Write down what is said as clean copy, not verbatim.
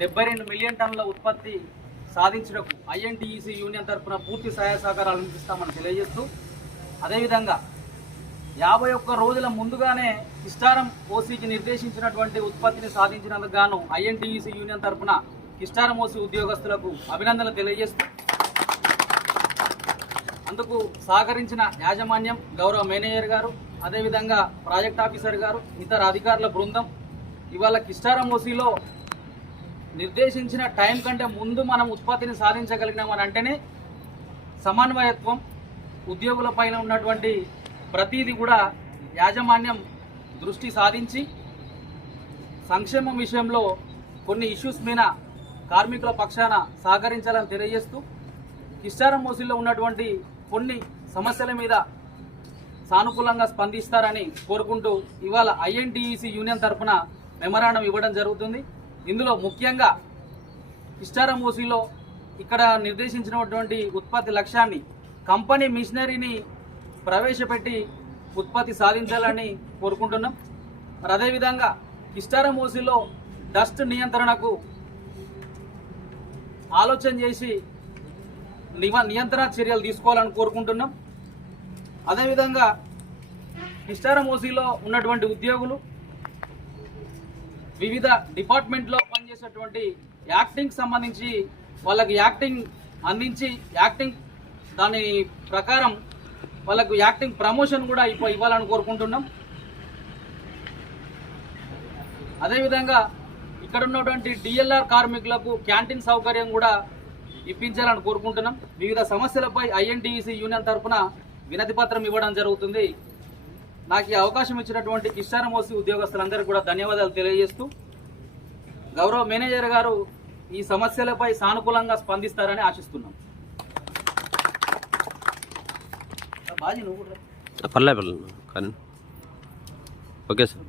72 million టన్నుల ఉత్పత్తి సాధించడానికి ఐఎన్టీయూసీ యూనియన్ తరఫున పూర్తి సహాయ సహకారాలు అందిస్తామని తెలియజేస్తూ, అదేవిధంగా 51 రోజుల ముందుగానే కిస్టారం ఓసీకి నిర్దేశించినటువంటి ఉత్పత్తిని సాధించినందుకు గాను ఐఎన్టీయూసీ యూనియన్ తరఫున కిస్టారం ఓసీ ఉద్యోగస్తులకు అభినందనలు తెలియజేస్తూ, అందుకు సహకరించిన యాజమాన్యం, గౌరవ మేనేజర్ గారు, అదేవిధంగా ప్రాజెక్ట్ ఆఫీసర్ గారు, ఇతర అధికారుల బృందం, ఇవాళ కిస్టారం ఓసీలో నిర్దేశించిన టైం కంటే ముందు మనం ఉత్పత్తిని సాధించగలిగినామని అంటేనే సమన్వయత్వం, ఉద్యోగుల పైన ఉన్నటువంటి ప్రతిదీ కూడా యాజమాన్యం దృష్టి సాధించి సంక్షేమం విషయంలో కొన్ని ఇష్యూస్ మీద కార్మికుల పక్షాన సహకరించాలని తెలియజేస్తూ, కిస్టారం ఓసీలో ఉన్నటువంటి కొన్ని సమస్యల మీద సానుకూలంగా స్పందిస్తారని కోరుకుంటూ ఇవాళ ఐఎన్టీయూసీ యూనియన్ తరఫున మెమరాండం ఇవ్వడం జరుగుతుంది. ఇందులో ముఖ్యంగా కిస్టారం ఓసీలో ఇక్కడ నిర్దేశించినటువంటి ఉత్పత్తి లక్ష్యాన్ని కంపెనీ మిషనరీని ప్రవేశపెట్టి ఉత్పత్తి సాధించాలని కోరుకుంటున్నాం. మరి అదేవిధంగా కిస్టారం ఓసీలో డస్ట్ నియంత్రణకు ఆలోచన చేసి నియంత్రణ చర్యలు తీసుకోవాలని కోరుకుంటున్నాం. అదేవిధంగా కిస్టారం ఓసీలో ఉన్నటువంటి ఉద్యోగులు వివిధ డిపార్ట్మెంట్లో పనిచేసేటువంటి యాక్టింగ్ సంబంధించి వాళ్ళకి యాక్టింగ్ అందించి దాని ప్రకారం వాళ్ళకు యాక్టింగ్ ప్రమోషన్ కూడా ఇవ్వాలని కోరుకుంటున్నాం. అదేవిధంగా ఇక్కడ ఉన్నటువంటి డిఎల్ఆర్ కార్మికులకు క్యాంటీన్ సౌకర్యం కూడా ఇప్పించాలని కోరుకుంటున్నాం. వివిధ సమస్యలపై ఐఎన్టీయూసీ యూనియన్ తరఫున వినతి పత్రం ఇవ్వడం జరుగుతుంది. నాకు ఈ అవకాశం ఇచ్చినటువంటి కిస్టారం ఓసీ ఉద్యోగస్తులందరికీ కూడా ధన్యవాదాలు తెలియజేస్తూ, గౌరవ మేనేజర్ గారు ఈ సమస్యలపై సానుకూలంగా స్పందిస్తారని ఆశిస్తున్నాం. పర్లేదు కానీ ఓకే సార్.